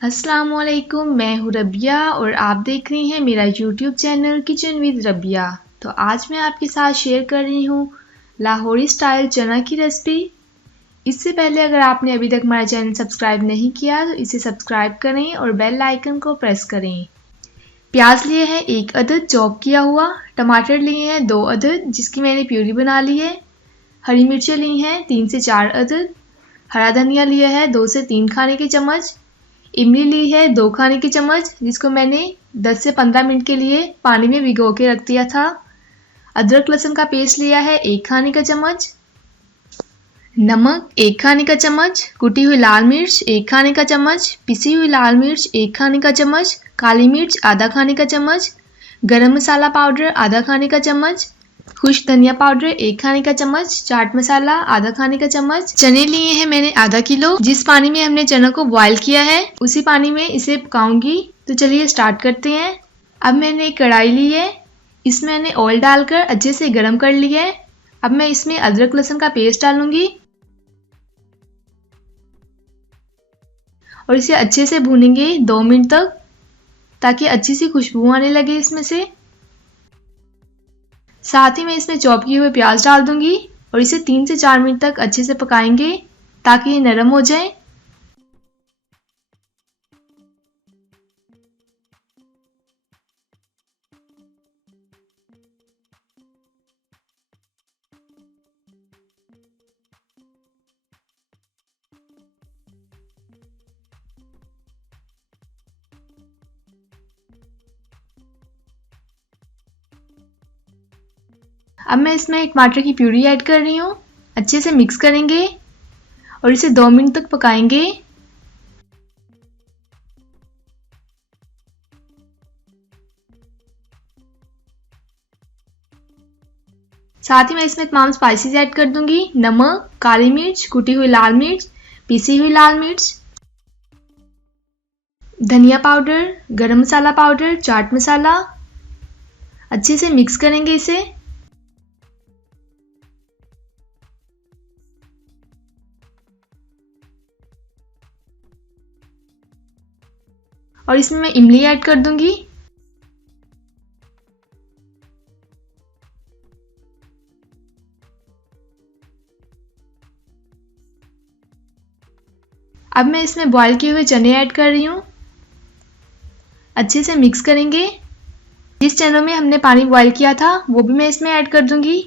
अस्सलामुअलैकुम, मैं हूँ रबिया और आप देख रही हैं मेरा YouTube channel kitchen with Rabia. तो आज मैं आपके साथ शेयर कर रही हूँ लाहौरी स्टाइल चना की रेसिपी। इससे पहले अगर आपने अभी तक हमारा चैनल सब्सक्राइब नहीं किया तो इसे सब्सक्राइब करें और बेल आइकन को प्रेस करें। प्याज लिए हैं 1 अदद चॉप किया हुआ, टमाटर लिए हैं 2 अदद जिसकी मैंने प्यूरी बना ली है, हरी मिर्चें ली हैं 3 से 4 अदद, हरा धनिया लिया है 2 से 3 खाने के चम्मच, इमली ली है 2 खाने के चम्मच जिसको मैंने 10 से 15 मिनट के लिए पानी में भिगो के रख दिया था। अदरक लहसुन का पेस्ट लिया है 1 खाने का चम्मच, नमक 1 खाने का चम्मच, कुटी हुई लाल मिर्च 1 खाने का चम्मच, पिसी हुई लाल मिर्च 1 खाने का चम्मच, काली मिर्च आधा खाने का चम्मच, गरम मसाला पाउडर आधा खाने का चम्मच, खुश्क धनिया पाउडर 1 खाने का चम्मच, चाट मसाला आधा खाने का चम्मच। चने लिए हैं मैंने आधा किलो। जिस पानी में हमने चना को बॉईल किया है उसी पानी में इसे पकाऊंगी। तो चलिए स्टार्ट करते हैं। अब मैंने एक कढ़ाई ली है, इसमें मैंने ऑयल डालकर अच्छे से गर्म कर लिया है। अब मैं इसमें अदरक लहसुन का पेस्ट डालूंगी और इसे अच्छे से भूनेंगे 2 मिनट तक ताकि अच्छी सी खुशबू आने लगे इसमें से। साथ ही मैं इसमें चॉप किए हुए प्याज डाल दूंगी और इसे 3 से 4 मिनट तक अच्छे से पकाएंगे ताकि ये नरम हो जाए। अब मैं इसमें टमाटर की प्यूरी ऐड कर रही हूँ। अच्छे से मिक्स करेंगे और इसे 2 मिनट तक पकाएंगे। साथ ही मैं इसमें तमाम स्पाइसेस ऐड कर दूंगी। नमक, काली मिर्च, कुटी हुई लाल मिर्च, पिसी हुई लाल मिर्च, धनिया पाउडर, गरम मसाला पाउडर, चाट मसाला। अच्छे से मिक्स करेंगे इसे। और इसमें मैं इमली ऐड कर दूंगी। अब मैं इसमें बॉईल किए हुए चने ऐड कर रही हूँ। अच्छे से मिक्स करेंगे। जिस चनों में हमने पानी बॉईल किया था वो भी मैं इसमें ऐड कर दूंगी।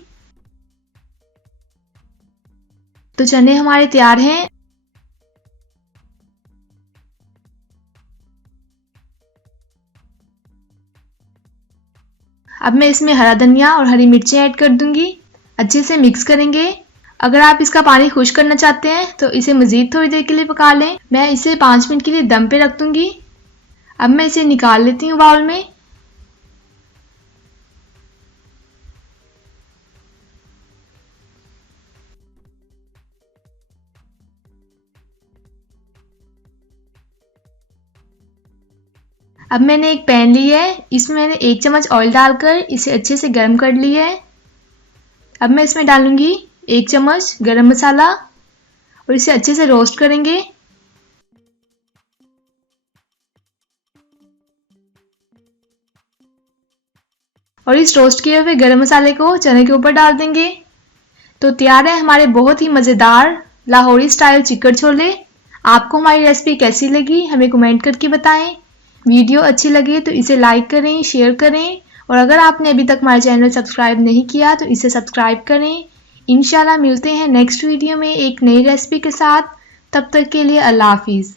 तो चने हमारे तैयार हैं। अब मैं इसमें हरा धनिया और हरी मिर्चें ऐड कर दूंगी। अच्छे से मिक्स करेंगे। अगर आप इसका पानी खुश्क करना चाहते हैं तो इसे मज़ीद थोड़ी देर के लिए पका लें। मैं इसे 5 मिनट के लिए दम पे रख दूंगी। अब मैं इसे निकाल लेती हूँ बाउल में। अब मैंने एक पैन लिया है, इसमें मैंने 1 चम्मच ऑयल डालकर इसे अच्छे से गर्म कर लिया है। अब मैं इसमें डालूंगी 1 चम्मच गरम मसाला और इसे अच्छे से रोस्ट करेंगे। और इस रोस्ट किए हुए गरम मसाले को चने के ऊपर डाल देंगे। तो तैयार है हमारे बहुत ही मज़ेदार लाहौरी स्टाइल चिकन छोले। आपको हमारी रेसिपी कैसी लगी हमें कमेंट करके बताएं। वीडियो अच्छी लगे तो इसे लाइक करें, शेयर करें और अगर आपने अभी तक हमारा चैनल सब्सक्राइब नहीं किया तो इसे सब्सक्राइब करें। इंशाल्लाह मिलते हैं नेक्स्ट वीडियो में एक नई रेसिपी के साथ। तब तक के लिए अल्लाह हाफिज़।